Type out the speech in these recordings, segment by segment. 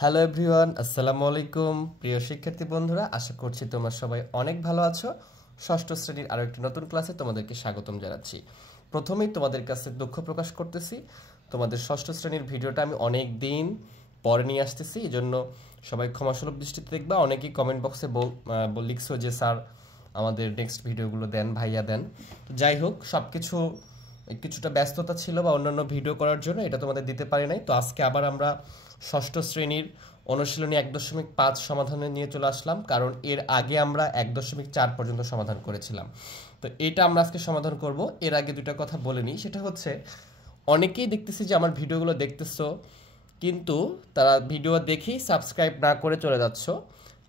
Hello everyone, আসসালামু আলাইকুম। প্রিয় শিক্ষার্থী বন্ধুরা, আশা করছি তোমরা সবাই অনেক ভালো আছো। ষষ্ঠ শ্রেণীর আরও একটি নতুন ক্লাসে তোমাদেরকে স্বাগতম জানাচ্ছি। প্রথমেই তোমাদের কাছে দুঃখ প্রকাশ করতেছি, তোমাদের ষষ্ঠ শ্রেণীর ভিডিওটা আমি অনেক দিন পরে নিয়ে আসতেছি, এই জন্য সবাই ক্ষমাসুলভ দৃষ্টিতে দেখবা। অনেকেই কমেন্ট বক্সে লিখছো যে স্যার আমাদের নেক্সট ভিডিওগুলো দেন, ভাইয়া দেন। তো যাই হোক, সব কিছুটা ব্যস্ততা ছিল বা অন্যান্য ভিডিও করার জন্য এটা তোমাদের দিতে পারি নাই। তো আজকে আবার আমরা ষষ্ঠ শ্রেণীর অনুশীলনী 1.5 সমাধানে নিয়ে চলে আসলাম, কারণ এর আগে আমরা 1.4 পর্যন্ত সমাধান করেছিলাম। তো এটা আমরা আজকে সমাধান করব। এর আগে দুটো কথা বলে নিই, সেটা হচ্ছে অনেকেই দেখতেছি যে আমার ভিডিওগুলো দেখতেছো, কিন্তু তারা ভিডিও দেখেই সাবস্ক্রাইব না করে চলে যাচ্ছ।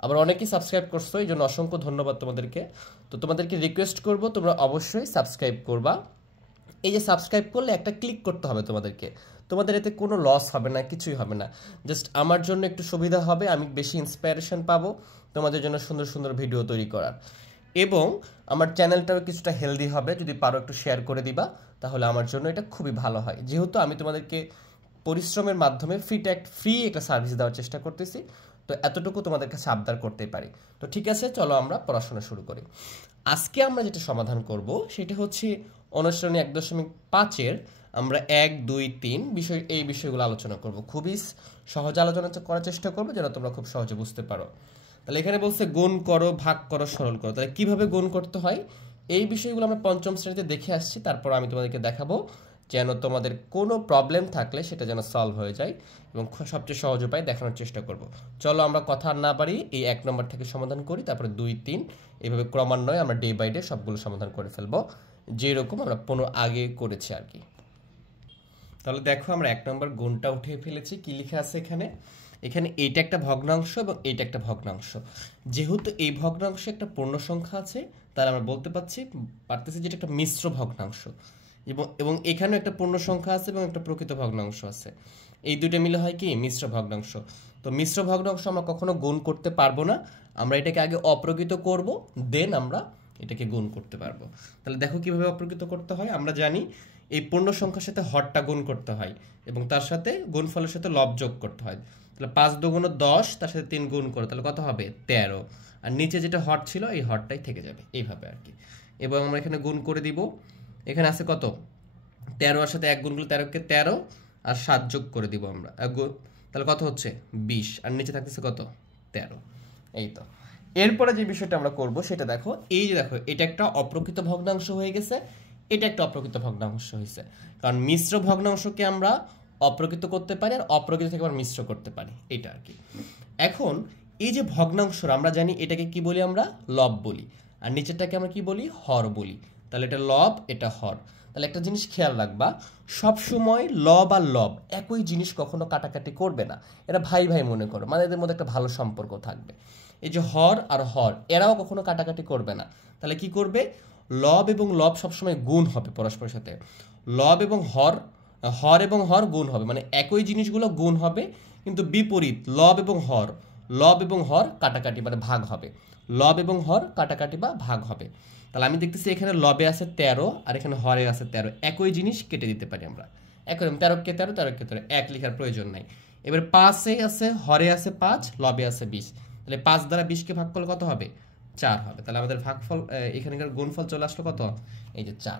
আবার অনেকেই সাবস্ক্রাইব করছো, এই জন্য অসংখ্য ধন্যবাদ তোমাদেরকে। তো তোমাদেরকে রিকোয়েস্ট করব, তোমরা অবশ্যই সাবস্ক্রাইব করবা। এই যে সাবস্ক্রাইব করলে একটা ক্লিক করতে হবে তোমাদেরকে, তোমাদের এতে কোনো লস হবে না, কিছুই হবে না। জাস্ট আমার জন্য একটু সুবিধা হবে, আমি বেশি ইন্সপিরেশন পাবো তোমাদের জন্য সুন্দর সুন্দর ভিডিও তৈরি করার, এবং আমার চ্যানেলটাও কিছুটা হেলদি হবে। যদি পারো একটু শেয়ার করে দিবা, তাহলে আমার জন্য এটা খুবই ভালো হয়। যেহেতু আমি তোমাদেরকে পরিশ্রমের মাধ্যমে ফ্রি একটা সার্ভিস দেওয়ার চেষ্টা করতেছি, তো এতটুকু তোমাদের কাছে আবদার করতেই পারি। তো ঠিক আছে, চলো আমরা পড়াশোনা শুরু করি। আজকে আমরা যেটা সমাধান করব সেটা হচ্ছে অনুশীলনী 1.5-এর আমরা 1, 2, 3 এই বিষয়গুলো আলোচনা করব। খুবই সহজে আলোচনা করার চেষ্টা করবো যেন তোমরা খুব সহজে বুঝতে পারো। তাহলে এখানে বলছে গুণ করো, ভাগ করো, সরল করো। তাহলে কিভাবে গুণ করতে হয় এই বিষয়গুলো আমরা পঞ্চম শ্রেণীতে দেখে আসছি। তারপর আমি তোমাদেরকে দেখাবো যেন তোমাদের কোনো প্রবলেম থাকলে সেটা যেন সলভ হয়ে যায়, এবং সবচেয়ে সহজ উপায় দেখানোর চেষ্টা করব। চলো আমরা কথা না বাড়ি এই 1 নম্বর থেকে সমাধান করি, তারপরে 2, 3 এইভাবে ক্রমান্বয়ে আমরা ডে বাই ডে সবগুলো সমাধান করে ফেলবো, যেরকম আমরা আগে করেছি আর কি। তাহলে দেখো, আমরা 1 নম্বর গুণটা উঠিয়ে ফেলেছি। কি লেখা আছে এখানে? এখানে এইটা একটা ভগ্নাংশ এবং এইটা একটা ভগ্নাংশ। যেহেতু এই ভগ্নাংশে একটা পূর্ণ সংখ্যা আছে, তাহলে আমরা বলতে পারতেছি যে এটা একটা মিশ্র ভগ্নাংশ, এবং এখানেও একটা পূর্ণ সংখ্যা আছে এবং একটা প্রকৃত ভগ্নাংশ আছে। এই দুটো মিলে হয় কি মিশ্র ভগ্নাংশ। তো মিশ্র ভগ্নাংশ আমরা কখনো গুণ করতে পারবো না, আমরা এটাকে আগে অপ্রকৃত করব, দেন আমরা এটাকে গুণ করতে পারবো। তাহলে দেখো কিভাবে অপ্রকৃত করতে হয়। আমরা জানি এই পূর্ণ সংখ্যার সাথে হরটা গুণ করতে হয়, এবং তার সাথে গুণফলের সাথে লব যোগ করতে হয়। তাহলে 5 দুগুণ 10, তার সাথে 3 গুণ করো, তাহলে কত হবে 13। আর নিচে যেটা হর ছিল এই হরটাই থেকে যাবে, এইভাবে আর কি। এবং আমরা এখানে গুণ করে দিব। এখানে আছে কত 13, এর সাথে 1 গুণ করলে 13 কে 13, আর 7 যোগ করে দিব আমরা, তাহলে কত হচ্ছে 20, আর নিচে থাকতেছে কত 13। এই তো এরপরে যে বিষয়টা আমরা করব সেটা দেখো, এই যে দেখো এটা একটা অপ্রকৃত ভগ্নাংশ হয়ে গেছে, এটা একটা অপ্রকৃত ভগ্নাংশ হয়েছে। কারণ মিশ্র ভগ্নাংশকে আমরা অপ্রকৃত করতে পারি, আর অপ্রকৃত থেকে আমরা মিশ্র করতে পারি, এটা আর কি। এখন এই যে ভগ্নাংশ আমরা জানি এটাকে কি বলি, আমরা লব বলি, আর নিচেরটাকে আমরা কি বলি, হর বলি। তাহলে এটা লব, এটা হর। তাহলে একটা জিনিস খেয়াল রাখবা, সব সময় লব আর লব একই জিনিস কখনো কাটাকাটি করবে না। এরা ভাই ভাই মনে করো, মানে এদের মধ্যে একটা ভালো সম্পর্ক থাকবে। এই যে হর আর হর, এরাও কখনো কাটাকাটি করবে না। তাহলে কি করবে, লব এবং লব সবসময় গুণ হবে পরস্পরের সাথে। লব এবং হর, হর এবং হর গুণ হবে, মানে একই জিনিসগুলো গুণ হবে, কিন্তু বিপরীত লব এবং হর কাটাকাটি মানে ভাগ হবে। লব এবং হর কাটাকাটি বা ভাগ হবে। তাহলে আমি দেখতেছি এখানে লবে আছে 13, আর এখানে হরে আছে 13, একই জিনিস কেটে দিতে পারি আমরা। একই 13 কে 13, 13 কে 13, এক লেখার প্রয়োজন নাই। এবার 5 আছে, হরে আছে 5, লবে আছে 20। তাহলে 5 দ্বারা 20কে ভাগ করলে কত হবে 4 হবে। তাহলে আমাদের ভাগফল, এখানকার গুণফল চলে আসলো কত, এই যে 4।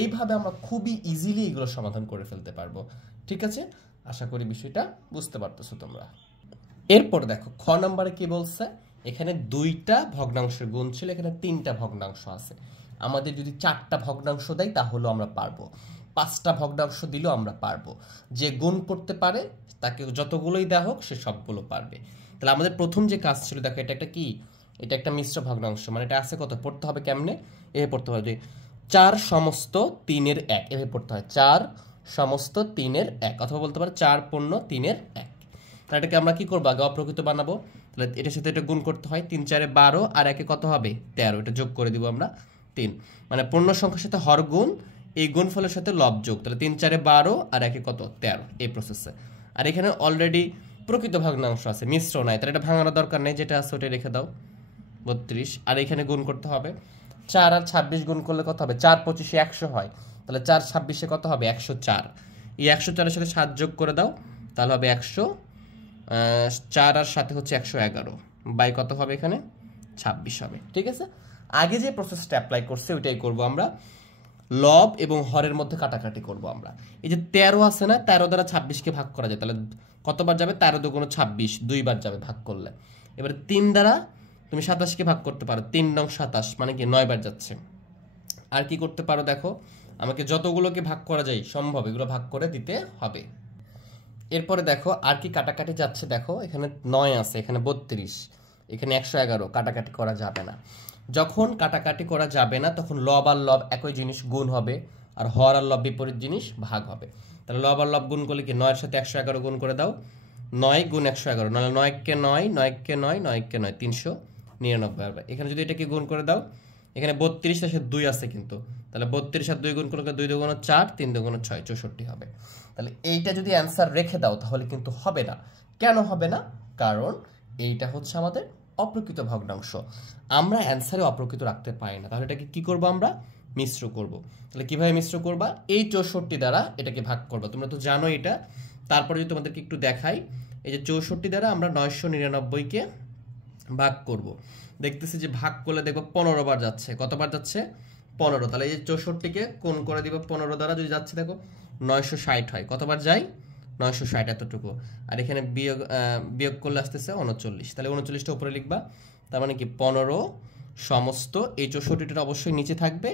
এইভাবে আমরা খুবই ইজিলি এগুলো সমাধান করে ফেলতে পারবো। ঠিক আছে, আশা করি বিষয়টা বুঝতে পারতেছো তোমরা। এরপর দেখো খ নম্বরে কি বলছে, এখানে 2টা ভগ্নাংশের গুণ ছিল, এখানে 3টা ভগ্নাংশ আছে। আমাদের যদি 4টা ভগ্নাংশ দেয় তাহলেও আমরা পারবো, 5টা ভগ্নাংশ দিলেও আমরা পারবো। যে গুণ করতে পারে তাকে যতগুলোই দেওয়া হোক সে সবগুলো পারবে। তাহলে আমাদের প্রথম যে কাজ ছিল, দেখো এটা একটা কি, এটা একটা মিশ্র ভগ্নাংশ, মানে এটা আছে কত, পড়তে হবে কেমনে, এভাবে পড়তে হবে যে 4 সমস্ত 3-এর 1, এভাবে পড়তে হয় 4 সমস্ত 3-এর 1, অথবা বলতে পারো 4 পূর্ণ 3-এর 1। তাহলে এটাকে আমরা কি করবো, আগে অপ্রকৃত বানাবো। তাহলে এটার সাথে এটা গুণ করতে হয়, 3 4 12, আর একে কত হবে 13, এটা যোগ করে দিব আমরা 3, মানে পূর্ণ সংখ্যার সাথে হর গুণ, এই গুণফলের সাথে লব যোগ। তাহলে 3 4 12, আর একে কত 13, এই প্রসেসে। আর এখানে অলরেডি প্রকৃত ভগ্নাংশ আছে, মিশ্র নাই, তাহলে এটা ভাঙানোর দরকার নেই, যেটা আছে ওটা রেখে দাও 32। আর এখানে গুণ করতে হবে 4 আর 26 গুণ করলে কত হবে, 4 25 100 হয়। তাহলে 4 26 কত হবে 104। এই 104-এর সাথে 7 যোগ করে দাও, তাহলে হবে 100 4 আর সাথে হচ্ছে 111 বাই কত হবে এখানে 26 হবে। ঠিক আছে, আগে যে প্রসেসটা অ্যাপ্লাই করছে ওইটাই করব আমরা। লব এবং হরের মধ্যে কাটাকাটি করব আমরা। এই যে 13 আছে না, 13 দ্বারা 26কে ভাগ করা যায়, তাহলে কতবার যাবে? 13 দুগুণ 26, দুইবার যাবে ভাগ করলে। এবারে 3 দ্বারা তুমি 27কে ভাগ করতে পারো, 3 নং 27 মানে কি 9 বার যাচ্ছে। আর কি করতে পারো দেখো, আমাকে যতগুলোকে ভাগ করা যায় সম্ভব এগুলো ভাগ করে দিতে হবে। এরপরে দেখো আর কি কাটাকাটি যাচ্ছে, দেখো এখানে 9 আছে, এখানে 32, এখানে 111, কাটাকাটি করা যাবে না। যখন কাটাকাটি করা যাবে না তখন লব আর লব একই জিনিস গুণ হবে, আর হর আর লব বিপরীত জিনিস ভাগ হবে। তাহলে লব আর লব গুণ করলে কি 9 এর সাথে 111 গুণ করে দাও, 9 গুণ 111, নাহলে 9 কে 9, 9 কে 9, 9 কে 9, 399 হবে। এখানে যদি এটাকে গুণ করে দাও, এখানে 32 এর সাথে 2 আছে কিন্তু, তাহলে 32 আর 2 গুণ করলে 2 দুগুণ 4, 3 দুগুণ 6, 64 হবে। তাহলে এইটা যদি অ্যান্সার রেখে দাও তাহলে কিন্তু হবে না। কেন হবে না? কারণ এইটা হচ্ছে আমাদের অপ্রকৃত ভগ্নাংশ, আমরা অ্যান্সারে অপ্রকৃত রাখতে পারি না। তাহলে এটাকে কি করব? আমরা মিশ্র করব। তাহলে কিভাবে মিশ্র করবা? এই 64 দ্বারা এটাকে ভাগ করবা, তোমরা তো জানো এটা। তারপরে যদি তোমাদেরকে একটু দেখাই, এই যে 64 দ্বারা আমরা 999কে ভাগ করব, দেখতেছি যে ভাগ করলে দেখবো 15 বার যাচ্ছে। কতবার যাচ্ছে? 15। তাহলে এই যে 64কে কোণ করে দিব 15 দ্বারা, যদি যাচ্ছে দেখো 960 হয়। কতবার যায়? 960, এতটুকু। আর এখানে বিয়োগ করলে আসতেছে 39, তাহলে 39টা উপরে লিখবা। তার মানে কি 15 সমস্ত এই 64টা অবশ্যই নিচে থাকবে,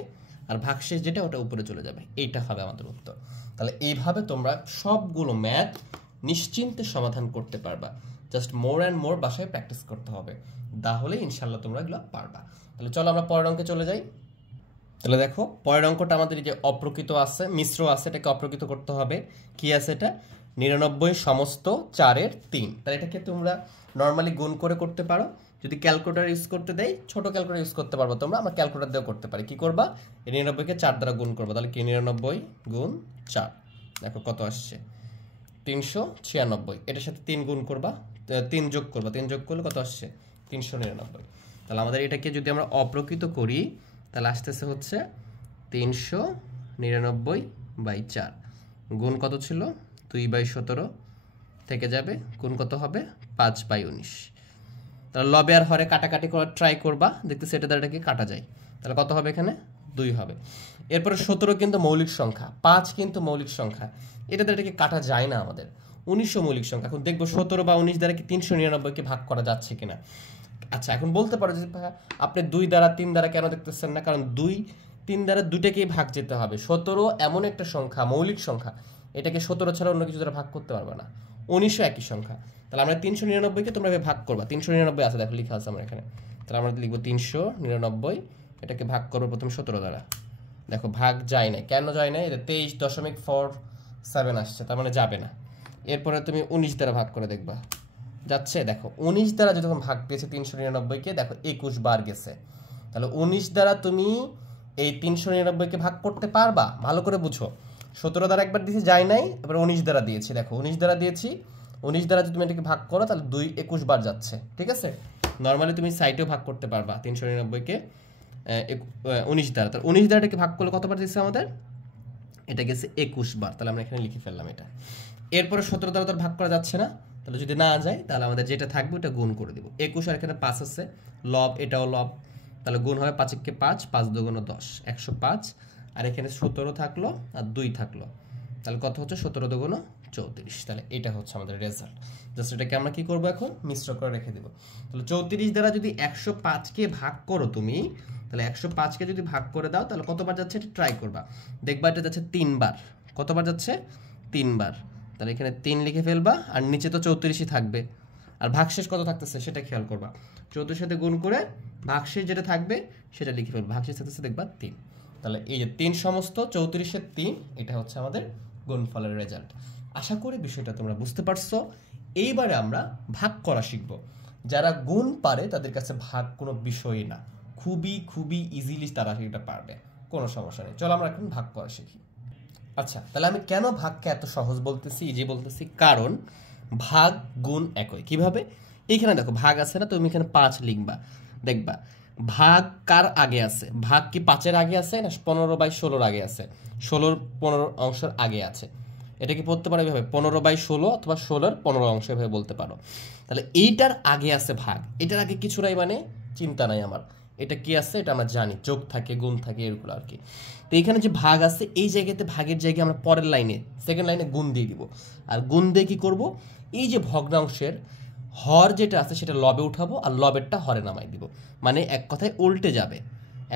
আর ভাগশেষ যেটা ওটা উপরে চলে যাবে। এইটা হবে আমাদের উত্তর। তাহলে এইভাবে তোমরা সবগুলো ম্যাথ নিশ্চিন্তে সমাধান করতে পারবা। জাস্ট মোর অ্যান্ড মোর বাসায় প্র্যাকটিস করতে হবে, তাহলে ইনশাল্লাহ তোমরা এগুলো পারবা। তাহলে চলো আমরা পরের অঙ্কে চলে যাই। তাহলে দেখো পরের অঙ্কটা আমাদের যে অপ্রকৃত আছে, মিশ্র আছে, এটাকে অপ্রকৃত করতে হবে। কি আছে এটা? 99 সমস্ত 4-এর 3। তাহলে এটাকে তোমরা নর্মালি গুণ করে করতে পারো, যদি ক্যালকুলেটর ইউজ করতে দেয় ছোট ক্যালকুলেটর ইউজ করতে পারবো তোমরা, আমরা ক্যালকুলেটর দিয়েও করতে পারি। কি করবা? 99কে 4 দ্বারা গুণ করবো, তাহলে কি 99 গুণ 4, দেখো কত আসছে 396। এটার সাথে 3 গুণ করবা, 3 যোগ করবা, 3 যোগ করলে কত আসছে? 399। তাহলে আমাদের এটাকে যদি আমরা অপ্রকৃত করি তাহলে আসতেছে হচ্ছে 399/4, গুণ কত ছিল? 2/17 থেকে যাবে, গুণ কত হবে? 5/19। তাহলে লবে আর হরে কাটাকাটি করার ট্রাই করবা, দেখতেছি এটা দ্বারা এটাকে কাটা যায়, তাহলে কত হবে? এখানে 2 হবে। এরপরে 17 কিন্তু মৌলিক সংখ্যা, 5 কিন্তু মৌলিক সংখ্যা, এটা দ্বারা এটাকে কাটা যায় না আমাদের। 19 মৌলিক সংখ্যা, এখন দেখবো 17 বা 19 দ্বারা কি 399কে ভাগ করা যাচ্ছে কিনা। আচ্ছা, এখন বলতে পারো যে আপনি 2 দ্বারা 3 দ্বারা কেন দেখতেছেন না? কারণ 2 3 দ্বারা দুইটাকেই ভাগ যেতে হবে। 17 এমন একটা সংখ্যা, মৌলিক সংখ্যা, এটাকে 17 ছাড়া অন্য কিছু দ্বারা ভাগ করতে পারবে না। 19 একই সংখ্যা, তাহলে আমরা 399কে তোমরা ভাগ করবা। 399 আছে, দেখো লেখা আছে আমার এখানে, তাহলে আমরা লিখবো 399, এটাকে ভাগ করবো প্রথম 17 দ্বারা। দেখো ভাগ যায় না, কেন যায় না? এটা 23.47 আসছে, তার মানে যাবে না। এরপরে তুমি 19 দ্বারা ভাগ করে দেখবা, যাচ্ছে। দেখো 19 দ্বারা যখন ভাগ পেয়েছে 399কে, দেখো 21 বার গেছে। তাহলে 19 দ্বারা তুমি এই 399কে ভাগ করতে পারবা, ভালো করে বুঝো। 17 দ্বারা একবার দিয়েছি, যায় নাই, এবার 19 দ্বারা দিয়েছি, দেখো 19 দ্বারা দিয়েছি, 19 দ্বারা যদি তুমি এটাকে ভাগ করো তাহলে 2 21 বার যাচ্ছে। ঠিক আছে, নর্মালি তুমি সাইডেও ভাগ করতে পারবা 399কে 19 দ্বারা। তাহলে 19 দ্বারা এটাকে ভাগ করলে কতবার দিচ্ছে আমাদের? এটা গেছে 21 বার, তাহলে আমরা এখানে লিখে ফেললাম এটা। এরপরে 17 দ্বারা তো ভাগ করা যাচ্ছে না, তাহলে যদি না যায় তাহলে আমাদের যেটা থাকবে ওটা গুণ করে দিব। 21 আর এখানে 5 আছে, লব, এটাও লব, তাহলে গুণ হবে 5 কে 5, 5 দুগুণ 10, 105। আর এখানে 17 থাকলো আর 2 থাকলো, তাহলে কত হচ্ছে? 17 দুগুণ 34। তাহলে এটা হচ্ছে আমাদের রেজাল্ট। জাস্ট এটাকে আমরা কি করবো? এখন মিশ্র করে রেখে দেবো। তাহলে 34 দ্বারা যদি 105কে ভাগ করো তুমি, তাহলে 105কে যদি ভাগ করে দাও তাহলে কতবার যাচ্ছে এটা ট্রাই করবা, দেখবা এটা যাচ্ছে 3 বার। কতবার যাচ্ছে? 3 বার। তাহলে এখানে 3 লিখে ফেলবা, আর নিচে তো 34ই থাকবে, আর ভাগশেষ কত থাকতেছে সেটা খেয়াল করবা। 34 সাথে গুণ করে ভাগশেষ যেটা থাকবে সেটা লিখে ফেলবা, ভাগশেষ থাকতেছে দেখবা 3। তাহলে এই যে 3 সমস্ত 34-এর 3, এটা হচ্ছে আমাদের গুণফলের রেজাল্ট। আশা করি বিষয়টা তোমরা বুঝতে পারছো। এইবারে আমরা ভাগ করা শিখব। যারা গুণ পারে তাদের কাছে ভাগ কোনো বিষয়ই না, খুবই খুবই ইজিলি তারা সেটা পারবে, কোনো সমস্যা নেই। চলো আমরা এখন ভাগ করা শিখি। আচ্ছা, তাহলে আমি কেন ভাগকে এত সহজ বলতেছি, ইজি বলতেছি? কারণ ভাগ গুণ একই। কিভাবে? এইখানে দেখো ভাগ আছে না, তুমি এখানে 5 লিখবা, দেখবা ভাগ কার আগে আছে? ভাগ কি 5-এর আগে আছে না 15/16 আগে আছে? 16-15 অংশের আগে আছে। এটাকে পড়তে পারো এভাবে 15/16 অথবা 16-এর 15 অংশ এভাবে বলতে পারো। তাহলে এইটার আগে আছে ভাগ, এটার আগে কিছু নাই মানে চিন্তা নাই আমার। এটা কি আছে এটা আমরা জানি, যোগ থাকে গুণ থাকে এগুলো আর কি। তো এখানে যে ভাগ আছে এই জায়গাতে ভাগের জায়গায় আমরা পরের লাইনে সেকেন্ড লাইনে গুণ দিয়ে দিব। আর গুণ দিয়ে কি করব, এই যে ভগ্নাংশের হর যেটা আছে সেটা লবে উঠাবো আর লবেরটা হরে নামাই দিব, মানে এক কথায় উল্টে যাবে।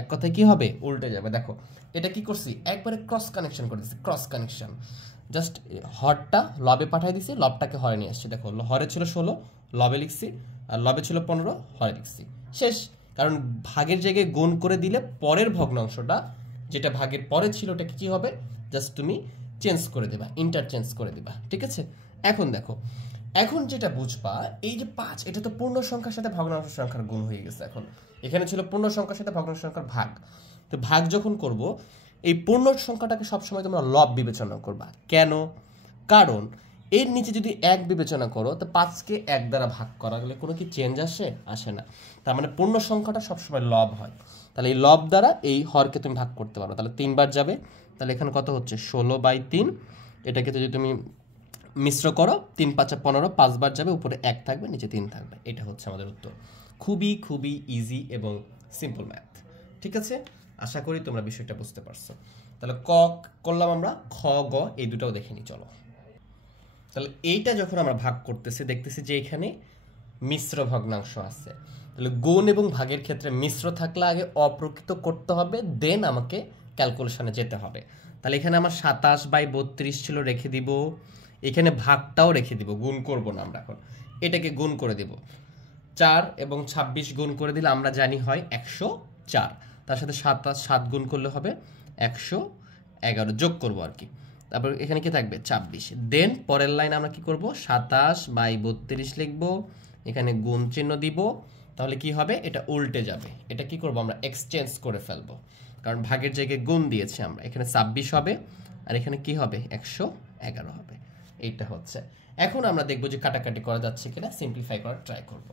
এক কথায় কি হবে, উল্টে যাবে। দেখো এটা কি করছি, একবারে ক্রস কানেকশন করে দিচ্ছি, ক্রস কানেকশন। জাস্ট হরটা লবে পাঠিয়ে দিছি, লবটাকে হরে নিয়ে আসছি। দেখো হরে ছিল 16 লবে লিখছি, আর লবে ছিল 15 হরে লিখছি, শেষ। কারণ ভাগের জায়গায় গুণ করে দিলে পরের ভগ্নাংশটা যেটা ভাগের পরে ছিল ওটাকে কি হবে, জাস্ট তুমি চেঞ্জ করে দেবা, ইন্টারচেঞ্জ করে দেবা, ঠিক আছে। এখন দেখো, এখন যেটা বুঝবা, এই যে 5 এটা তো পূর্ণ সংখ্যার সাথে ভগ্নাংশ সংখ্যার গুণ হয়ে গেছে। এখন এখানে ছিল পূর্ণ সংখ্যার সাথে ভগ্নাংশ সংখ্যার ভাগ। তো ভাগ যখন করব, এই পূর্ণ সংখ্যাটাকে সবসময় তোমরা লব বিবেচনা করবা। কেন? কারণ এর নিচে যদি 1 বিবেচনা করো তো 5কে 1 দ্বারা ভাগ করা গেলে কোনো কি চেঞ্জ আসে না। তার মানে পূর্ণ সংখ্যাটা সবসময় লব হয়। তাহলে এই লব দ্বারা এই হরকে তুমি ভাগ করতে পারো, তাহলে 3 বার যাবে। তাহলে এখানে কত হচ্ছে 16/3। এটাকে যদি তুমি মিশ্র করো 3 5 15, 5 বার যাবে, উপরে 1 থাকবে নিচে 3 থাকবে। এটা হচ্ছে আমাদের উত্তর। খুবই খুবই ইজি এবং সিম্পল ম্যাথ, ঠিক আছে। আশা করি তোমরা বিষয়টা বুঝতে পারছো। তাহলে ক করলাম আমরা, খ গ এই দুটাও দেখে নিই চলো। তাহলে এইটা যখন আমরা ভাগ করতেছি দেখতেছি যে এখানে মিশ্র ভগ্নাংশ আছে। তাহলে গুণ এবং ভাগের ক্ষেত্রে মিশ্র থাকলে আগে অপ্রকৃত করতে হবে, দেন আমাকে ক্যালকুলেশনে যেতে হবে। তাহলে এখানে আমার 27/32 ছিল, রেখে দিব। এখানে ভাগটাও রেখে দিব, গুণ করব না আমরা এখন, এটাকে গুণ করে দেব। 4 এবং 26 গুণ করে দিলে আমরা জানি হয় 104। তার সাথে 7 গুণ করলে হবে 111, যোগ করব আর কি। তারপর এখানে কি থাকবে 26। দেন পরের লাইন আমরা কি করব, 27/32 লিখব, এখানে গুণ চিহ্ন দিব। তাহলে কি হবে, এটা উল্টে যাবে। এটা কি করব আমরা, এক্সচেঞ্জ করে ফেলবো, কারণ ভাগের জায়গায় গুণ দিয়েছি আমরা। এখানে 26 হবে আর এখানে কি হবে 111 হবে। এইটা হচ্ছে। এখন আমরা দেখবো যে কাটাকাটি করা যাচ্ছে কিনা, সিম্পলিফাই করার ট্রাই করব।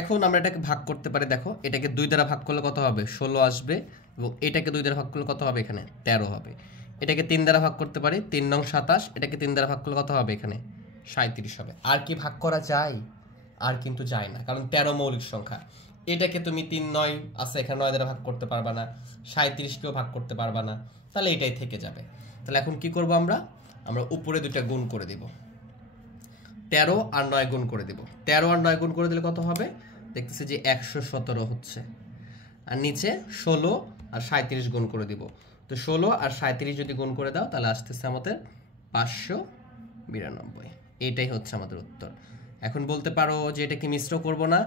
এখন আমরা এটাকে ভাগ করতে পারি। দেখো এটাকে 2 দ্বারা ভাগ করলে কত হবে, 16 আসবে, এবং এটাকে 2 দ্বারা ভাগ করলে কত হবে, এখানে 13 হবে। এটাকে 3 দ্বারা ভাগ করতে পারি, 3 নং 27, এটাকে 3 দ্বারা ভাগ করলে কত হবে, এখানে 37 হবে। আর কি ভাগ করা যায়? আর কিন্তু যায় না, কারণ 13 মৌলিক সংখ্যা। এটাকে তুমি 3 9 আছে, এখানে 9 দ্বারা ভাগ করতে পারবা না, 37কেও ভাগ করতে পারবা না, তাহলে এটাই থেকে যাবে। তাহলে এখন কি করব আমরা উপরে দুটো গুণ করে দিব, 13 আর 9 গুণ করে দিব। 13 আর 9 গুণ করে দিলে কত হবে, দেখতেছি যে 117 হচ্ছে। আর নিচে 16 আর 37 গুণ করে দিব। তো 16 আর 37 যদি গুণ করে দাও তাহলে আসতেছে আমাদের 592। এটাই হচ্ছে আমাদের উত্তর। এখন বলতে পারো যে এটা কি মিশ্র করব না?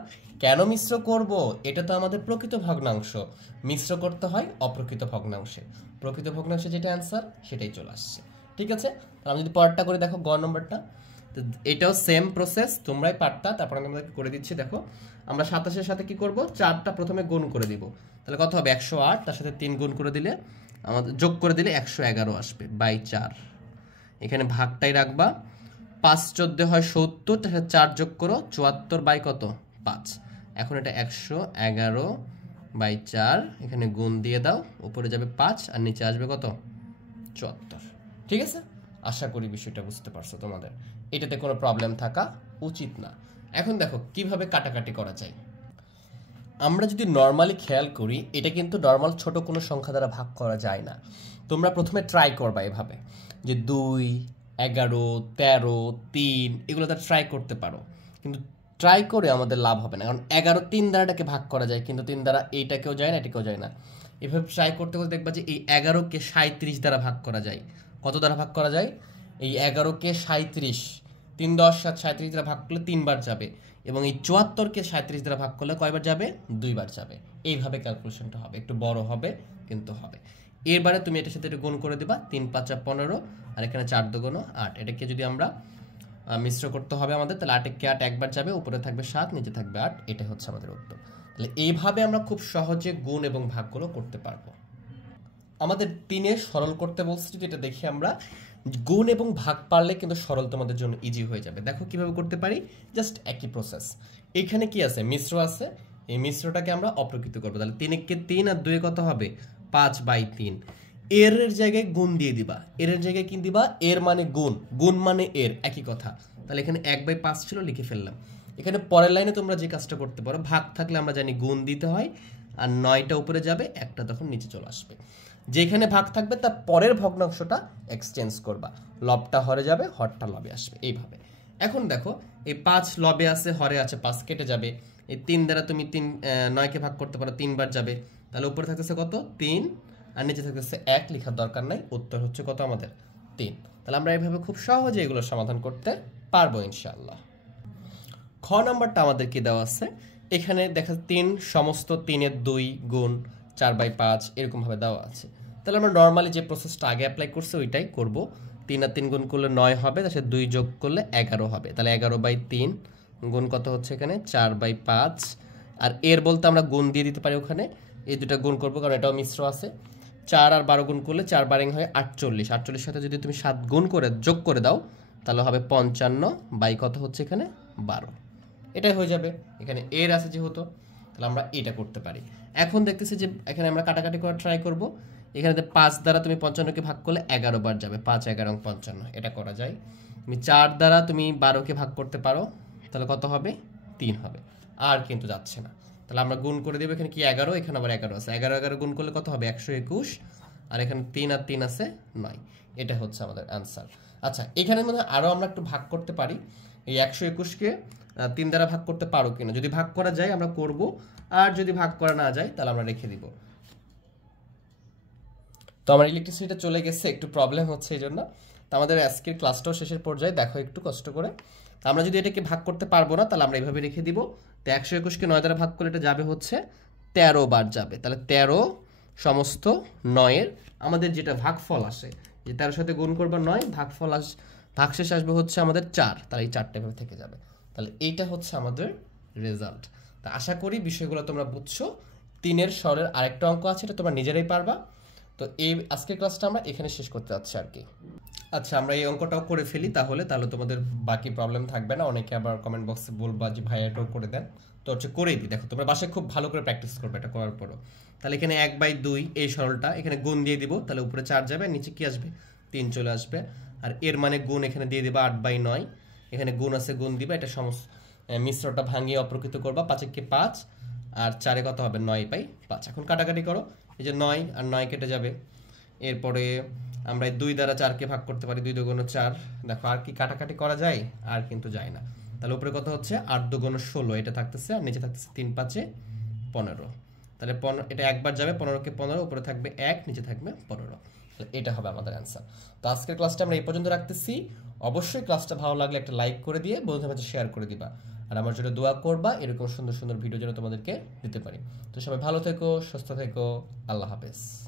কেন মিশ্র করব? এটা তো আমাদের প্রকৃত ভগ্নাংশ, মিশ্র করতে হয় অপ্রকৃত ভগ্নাংশে। প্রকৃত ভগ্নাংশে যেটা অ্যান্সার সেটাই চলে আসছে, ঠিক আছে। আমি যদি পরেরটা করে দেখো, গ নম্বরটা, তো এটাও সেম প্রসেস, তোমরাই পারতা, তারপর আমি তোমাদেরকে করে দিচ্ছি। দেখো আমরা 27-এর সাথে কি করব, 4টা প্রথমে গুণ করে দিব। তাহলে কত হবে 108, তার সাথে 3 গুণ করে দিলে আমাদের যোগ করে দিলে 111 আসবে বাই 4। এখানে ভাগটাই রাখবা, 5 14 হয় 70, তার সাথে 4 যোগ করো 74 বাই কত 5। এখন এটা 111/4, এখানে গুণ দিয়ে দাও, উপরে যাবে 5 আর নিচে আসবে কত 74, ঠিক আছে। আশা করি বিষয়টা বুঝতে পারছো তোমাদের, এটাতে কোনো প্রবলেম থাকা উচিত না। এখন দেখো কিভাবে কাটাকাটি করা যায়। আমরা যদি নর্মালি খেয়াল করি, এটা কিন্তু নর্মাল ছোট কোনো সংখ্যা দ্বারা ভাগ করা যায় না। তোমরা প্রথমে ট্রাই করবা এভাবে, যে 2 11 13 3 এগুলো দ্বারা ট্রাই করতে পারো, কিন্তু ট্রাই করে আমাদের লাভ হবে না, কারণ 11 3 দ্বারা এটাকে ভাগ করা যায়, কিন্তু 3 দ্বারা এইটাকেও যায় না এটাকেও যায় না। এভাবে ট্রাই করতে করতে দেখবা যে এই 11কে 37 দ্বারা ভাগ করা যায়। কত দ্বারা ভাগ করা যায়? এই 11কে 37, 3 10 7 37 দ্বারা ভাগ করলে 3 বার যাবে, এবং এই 74কে 37 দ্বারা ভাগ করলে কয়বার যাবে? 2 বার যাবে। এইভাবে ক্যালকুলেশনটা হবে, একটু বড় হবে কিন্তু হবে। এরবারে তুমি এটার সাথে এটা গুণ করে দিবা, 3 5 15, আর এখানে 4 2 8। এটাকে যদি আমরা মিশ্র করতে হবে আমাদের, তাহলে 8 8 একবার যাবে, উপরে থাকবে 7 নিচে থাকবে 8। এটা হচ্ছে আমাদের উত্তর। তাহলে এইভাবে আমরা খুব সহজে গুণ এবং ভাগগুলো করতে পারবো। আমাদের 3-এ সরল করতে বলছি, যদি এটা দেখি আমরা, গুণ এবং ভাগ পারলে কিন্তু সরল তোমাদের জন্য ইজি হয়ে যাবে। দেখো কিভাবে করতে পারি, জাস্ট একই প্রসেস। এখানে কি আছে, মিশ্র আছে, এই মিশ্রটাকে আমরা অপ্রকৃত করবো। তাহলে 3 কে 3 আর 2 কত হবে 5/3। এর জায়গায় গুণ দিয়ে দিবা, এর জায়গায় কি দিবা, এর মানে গুণ, গুণ মানে এর, একই কথা। তাহলে এখানে 1/5 ছিল, লিখে ফেললাম। এখানে পরের লাইনে তোমরা যে কাজটা করতে পারো, ভাগ থাকলে আমরা জানি গুণ দিতে হয়, আর 9টা উপরে যাবে, একটা তখন নিচে চলে আসবে। যেখানে ভাগ থাকবে তার পরের ভগ্নাংশটা এক্সচেঞ্জ করবা, লবটা হরে যাবে, হরটা লবে আসবে, এইভাবে। এখন দেখো এই 5 লবে আছে, হরে আছে, 5 কেটে যাবে। এই 3 দ্বারা তুমি 9কে ভাগ করতে পারো, 3 বার যাবে। তাহলে উপরে থাকতেছে কত, 3, আর নিচে থাকতেছে 1, লেখার দরকার নাই, উত্তর হচ্ছে কত আমাদের 3। তাহলে আমরা এইভাবে খুব সহজে এগুলো সমাধান করতে পারবো ইনশাআল্লাহ। খ নাম্বারটা আমাদের কি দেওয়া আছে, এখানে দেখা 3 সমস্ত 3-এর 2 গুণ 4/5 এরকমভাবে দেওয়া আছে। তাহলে আমরা নর্মালি যে প্রসেসটা আগে অ্যাপ্লাই করছি ওইটাই করব। 3 আর 3 গুণ করলে 9 হবে, তার সাথে 2 যোগ করলে 11 হবে। তাহলে 11/3 গুণ কত হচ্ছে এখানে 4/5, আর এর বলতে আমরা গুণ দিয়ে দিতে পারি ওখানে, এই দুটা গুণ করবো কারণ এটাও মিশ্র আছে। 4 আর 12 গুণ করলে 4 বারিং হয় 48, 48 সাথে যদি তুমি 7 গুণ করে যোগ করে দাও তাহলে হবে 55 বাই কত হচ্ছে এখানে 12, এটাই হয়ে যাবে। এখানে এর আছে যেহেতু, তাহলে আমরা এটা করতে পারি। এখন দেখতেছি যে এখানে আমরা কাটাকাটি করা ট্রাই করব। এখানে 5 দ্বারা তুমি 55কে ভাগ করলে 11 বার যাবে, 5, 11, 55, এটা করা যায়। তুমি 4 দ্বারা তুমি 12কে ভাগ করতে পারো, তাহলে কত হবে 3 হবে, আর কিন্তু যাচ্ছে না। তাহলে আমরা গুণ করে দেবো, এখানে কি 11, এখানে আবার 11 আছে, 11, 11 গুণ করলে কত হবে 121, আর এখানে 3 আর 3 আছে 9, এটা হচ্ছে আমাদের অ্যান্সার। আচ্ছা, এখানে মধ্যে আরও আমরা একটু ভাগ করতে পারি, এই 121কে 3 দ্বারা ভাগ করতে পারো কিনা, যদি ভাগ করা যায় আমরা করব, আর যদি ভাগ করা না যায় তাহলে আমরা রেখে দিব। তো আমার ইলেকট্রিসিটিটা চলে গেছে, একটু প্রবলেম হচ্ছে এই জন্য। তো আমাদের আজকের ক্লাসটাও শেষের পর্যায়ে, দেখো একটু কষ্ট করে। আমরা যদি এটাকে ভাগ করতে পারবো না তাহলে আমরা এইভাবে রেখে দিব। তো 121কে 9 দ্বারা ভাগ করলে এটা যাবে হচ্ছে 13 বার যাবে। তাহলে 13 সমস্ত 9-এর আমাদের যেটা ভাগফল আসে, যে 13 সাথে গুণ করবা 9, ভাগশেষ আসবে হচ্ছে আমাদের 4, তাহলে এই 4টা এভাবে থেকে যাবে। তাহলে এইটা হচ্ছে আমাদের রেজাল্ট। তা আশা করি বিষয়গুলো তোমরা বুঝছো। 3-এর স্বরের আরেকটা অঙ্ক আছে, এটা তোমরা নিজেরাই পারবা। তো এই আজকের ক্লাসটা আমরা এখানে শেষ করতে যাচ্ছি আর কি। আচ্ছা, আমরা এই অঙ্কটাও করে ফেলি তাহলে তোমাদের বাকি প্রবলেম থাকবে না। অনেকে আবার কমেন্ট বক্সে বলবা যে ভাই এটাও করে দেন, তো হচ্ছে করেই দিই। দেখো তোমরা বাসায় খুব ভালো করে প্র্যাকটিস করবে এটা করার পরও। তাহলে এখানে 1/2 এই সরলটা এখানে গুণ দিয়ে দিব, তাহলে উপরে 4 যাবে, নিচে কি আসবে 3 চলে আসবে। আর এর মানে গুণ এখানে দিয়ে দিবা 8/9, এখানে গুণ আছে গুণ দিবা, এটা সমস্ত মিশ্রটা ভাঙিয়ে অপ্রকৃত করবা, 5-কে 5, আর 4-এ কত হবে 9/5। এখন কাটাকাটি করো, এই যে 9 আর 9 কেটে যাবে। এরপরে আমরা 2 দ্বারা 4কে ভাগ করতে পারি, 2 2 4। দেখো আর কি কাটাকাটি করা যায়, আর কিন্তু যায় না। তাহলে উপরে কত হচ্ছে 8 2 16, এটা থাকতেছে, আর নিচে থাকতেছে 3 5 15। তাহলে এটা একবার যাবে, 15কে 15, উপরে থাকবে 1, নিচে থাকবে 15। তাহলে এটা হবে আমাদের অ্যান্সার। তো আজকের ক্লাসটা আমরা এই পর্যন্ত রাখতেছি। অবশ্যই ক্লাসটা ভালো লাগলে একটা লাইক করে দিয়ে বন্ধুদের মাঝে শেয়ার করে দিবা, আর আমার জন্য দোয়া করবা এরকম সুন্দর সুন্দর ভিডিও যেন তোমাদেরকে দিতে পারি। তো সবাই ভালো থেকো, সুস্থ থেকো, আল্লাহ হাফেজ।